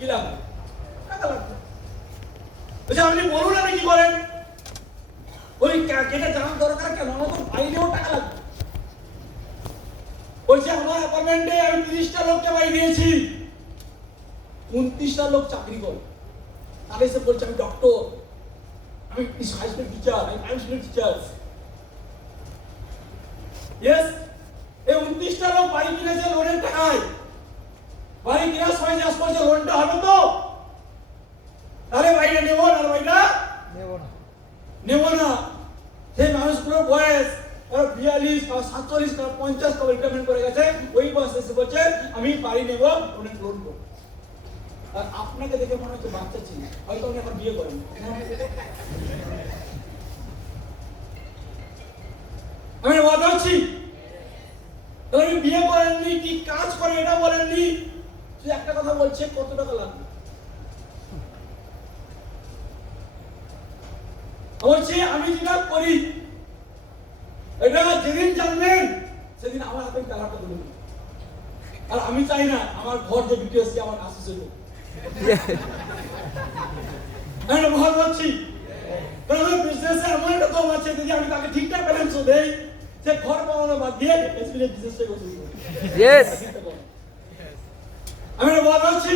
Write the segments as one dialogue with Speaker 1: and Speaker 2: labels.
Speaker 1: কি লাগবে। বলছে আপনি বলুন আপনি কি করেন? ওই এটা জানার দরকার কেন? আমার তো বাইরেও টাকা লাগবে। বলছে, আমার অ্যাপার্টমেন্টে আমি তিরিশটা লোককে বাড়ি দিয়েছি। উনত্রিশটা লোক চাকরি করে। তাহলে সে বলছে, আমি ডক্টর আমি হাই টিচার আমি প্রাইমারি স্কুল টিচার ইয়েস এই উনত্রিশটা লোক বাড়ি কিনেছে লোনের টাকায়। বাড়ি কেনার সময় যে আসছে লোনটা হবে তো? তাহলে বাড়িটা নেব না বাড়িটা
Speaker 2: নেব না।
Speaker 1: নেব না। সেই মানুষগুলোর বয়স বিয়াল্লিশ কারও সাতচল্লিশ কারও পঞ্চাশ কারও রিটায়ারমেন্ট করে গেছে। ওই বয়সে এসে বলছে আমি বাড়ি নেব অনেক লোন করব আর আপনাকে দেখে মনে হচ্ছে বাচ্চা ছিল। হয়তো আপনি এখন বিয়ে করেন। আমি কথা হচ্ছি আমি বিয়ে করেননি কি কাজ করে এটা বলেননি? শুধু একটা কথা বলছে কত টাকা লাগবে? বলছি আমি যেটা করি এটা যেদিন জানবেন সেদিন আমার হাতে টাকাটা তুলে আর আমি চাই না আমার ঘর যে বিক্রি হচ্ছে আমার কাছে চলে আমি ভয় পাচ্ছি কারণ বিজনেসে এমন একটা দম আছে যদি আমি তাকে ঠিকঠাক ব্যালেন্স দেই সে ঘর পাওয়ানো বাদ দিয়ে এসপিলে বিজনেসটা করতে
Speaker 2: Yes.
Speaker 1: আমি এটা বল পাচ্ছি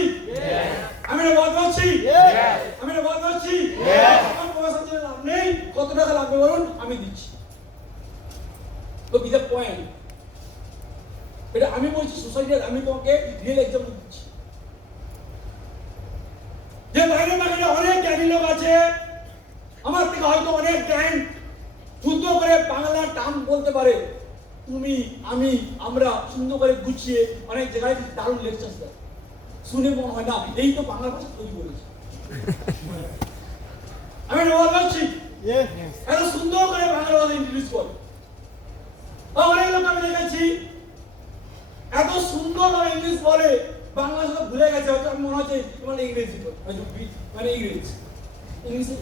Speaker 1: আমি এটা বল পাচ্ছি আমি এটা বল পাচ্ছি আমার পয়সা লাভ নেই। কত টাকা লাগবে বলুন? আমি দিচ্ছি। তো বিদা পয়েন্ট এটা আমি বলছি সোসাইটির আমি তোমাকে রিয়েল এক্সাম্পল দিচ্ছি। যে বাইরে বাইরে অনেক জ্ঞানী লোক আছে। আমার থেকে হয়তো অনেক জ্ঞান যুদ্ধ করে বাংলা টান বলতে পারে। তুমি আমি আমরা সুন্দর করে গুছিয়ে অনেক জায়গায় দারুণ লেকচার দেয়। শুনে মনে হয় না এই তো বাংলা ভাষা তৈরি করেছে। আমি এটা বলতে এত সুন্দর করে বাংলা ভাষা ইন্ট্রোডিউস করে। অনেক লোক আমি দেখেছি এত সুন্দর ভাবে ইংলিশ বলে বাংলা সব ভুলে গেছে। হয়তো আমি মনে হচ্ছে মানে ইংরেজি মানে ইংরেজি। ইংলিশে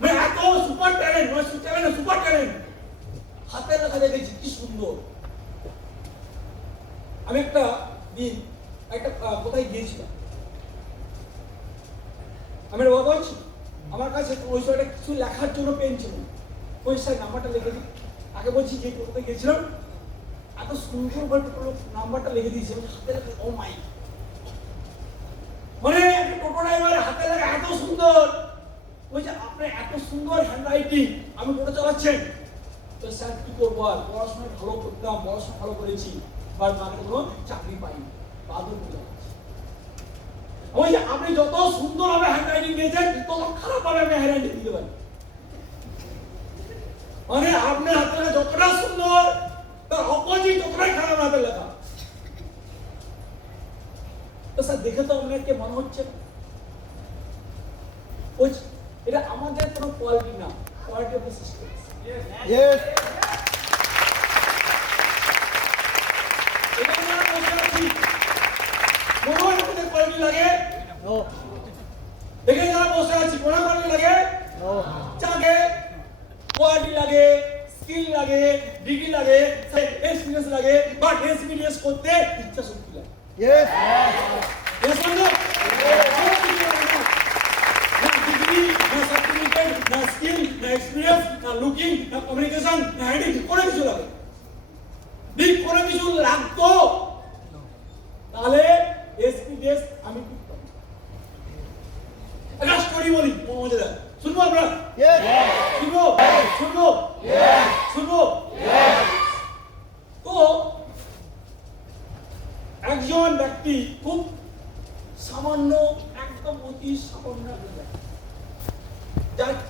Speaker 1: মানে এত সুপার ট্যালেন্ট মানে ট্যালেন্ট সুপার ট্যালেন্ট হাতের লেখা দেখেছি কি সুন্দর। আমি একটা দিন একটা কোথায় গিয়েছিলাম? আমি একটা বলছি, আমার কাছে ওই সময়টা কিছু লেখার জন্য পেন ছিল। ওই স্যার নাম্বারটা লিখে দিই আগে বলছি যে কোথায় গিয়েছিলাম, এত সুন্দর নাম্বারটা লিখে দিয়েছে হাতে লেখা ও মাই। মানে একটা টোটো ড্রাইভার হাতে লেখা এত সুন্দর। বলছে আপনার এত সুন্দর হ্যান্ড রাইটিং আমি টোটো চালাচ্ছেন। তো স্যার কি করব আর? পড়াশোনা ভালো করতাম, পড়াশোনা ভালো করেছি বাট মানে কোনো চাকরি পাইনি। বাদর পূজা ওই যে আপনি যত সুন্দর ভাবে হ্যান্ড রাইটিং দিয়েছেন তত খারাপ ভাবে আমি হ্যান্ড রাইটিং দিতে পারি। মানে আপনার হাতে যতটা সুন্দর তার অপোজিট ততটাই খারাপ হাতে লেখা। তো স্যার দেখে তো আপনাকে মনে হচ্ছে। এটা আমাদের কোনো কোয়ালিটি না কোয়ালিটি অফ সিস্টেম এটা আমরা হয় কোয়ালিটি লাগে দেখে যারা বসে আছি কোন কোয়ালিটি লাগে চাগে কোয়ালিটি লাগে স্কিল লাগে ডিগ্রি লাগে এক্সপিরিয়েন্স লাগে বাট এক্সপিরিয়েন্স করতে ইচ্ছা শক্তি লাগে no? কোনো কিছু না। না না না না না কোনো কিছু লাগে না। কোনো কিছু লাগতো তাহলে এসপিডিএস আমি सुनबो हमरा यस सुनबो सुनबो यस सुनबो यस তো একজন ব্যক্তি খুব সামান্য একদম অতি সামান্য যার